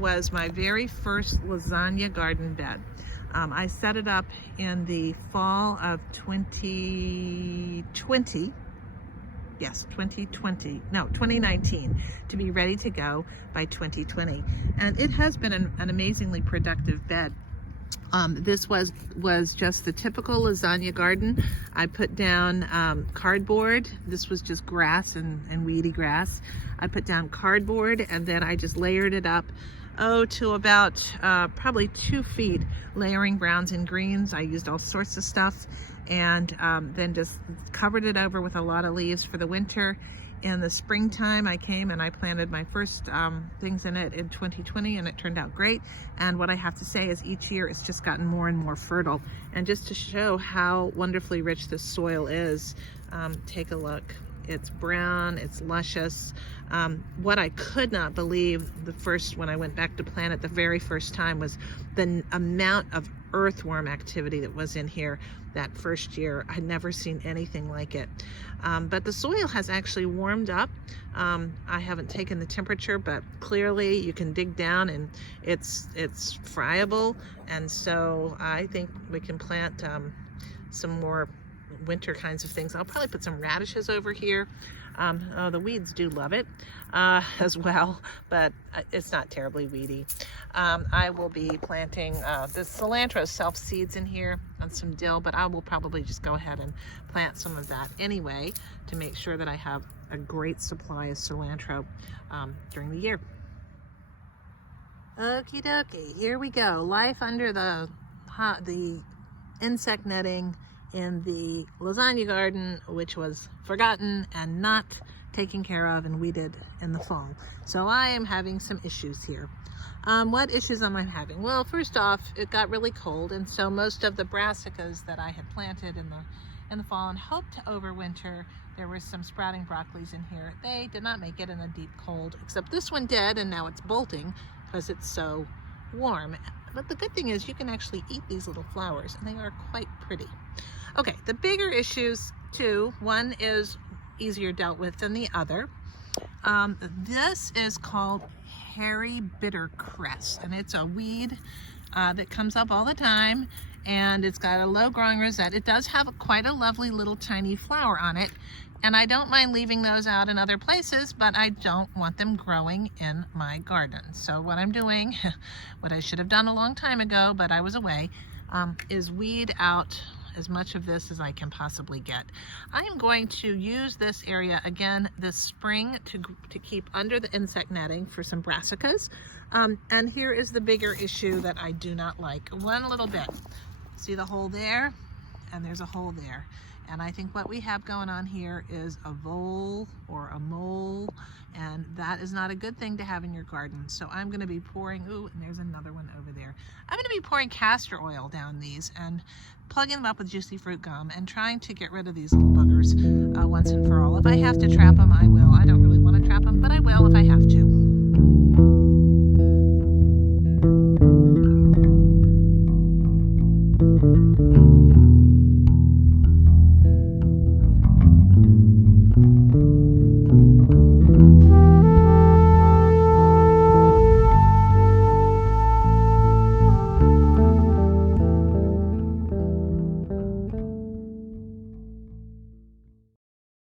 was my very first lasagna garden bed. I set it up in the fall of 2020. Yes, 2019, to be ready to go by 2020. And it has been an amazingly productive bed. This was just the typical lasagna garden. I put down cardboard. This was just grass and weedy grass. I put down cardboard and then I just layered it up to about probably 2 feet, layering browns and greens. I used all sorts of stuff, and then just covered it over with a lot of leaves for the winter. In the springtime, I came and I planted my first things in it in 2020, and it turned out great. And what I have to say is each year it's just gotten more and more fertile. And just to show how wonderfully rich this soil is, take a look. It's brown, it's luscious. What I could not believe when I went back to plant it the very first time was the amount of earthworm activity that was in here that first year. I'd never seen anything like it. But the soil has actually warmed up. I haven't taken the temperature, but clearly you can dig down and it's friable. And so I think we can plant some more winter kinds of things. I'll probably put some radishes over here. The weeds do love it as well, but it's not terribly weedy. I will be planting the cilantro self-seeds in here and some dill, but I will probably just go ahead and plant some of that anyway to make sure that I have a great supply of cilantro during the year. Okie dokie, here we go. Life under the insect netting in the lasagna garden, which was forgotten and not taken care of and weeded in the fall. So I am having some issues here. What issues am I having? Well, first off, it got really cold, and so most of the brassicas that I had planted in the fall and hoped to overwinter, there were some sprouting broccolis in here. They did not make it in the deep cold, except this one did, and now it's bolting because it's so warm. But the good thing is you can actually eat these little flowers, and they are quite pretty. Okay, the bigger issues too, one is easier dealt with than the other. This is called hairy bittercress, and it's a weed that comes up all the time, and it's got a low growing rosette. It does have quite a lovely little tiny flower on it, and I don't mind leaving those out in other places, but I don't want them growing in my garden. So what I'm doing, what I should have done a long time ago, but I was away, is weed out as much of this as I can possibly get. I am going to use this area again this spring to keep under the insect netting for some brassicas. And here is the bigger issue that I do not like. One little bit. See the hole there? And there's a hole there. And I think what we have going on here is a vole or a mole, and that is not a good thing to have in your garden. So I'm going to be pouring, ooh, and there's another one over there. I'm going to be pouring castor oil down these and plugging them up with juicy fruit gum and trying to get rid of these little buggers once and for all. If I have to trap them, I will. I don't really want to trap them, but I will if I have to.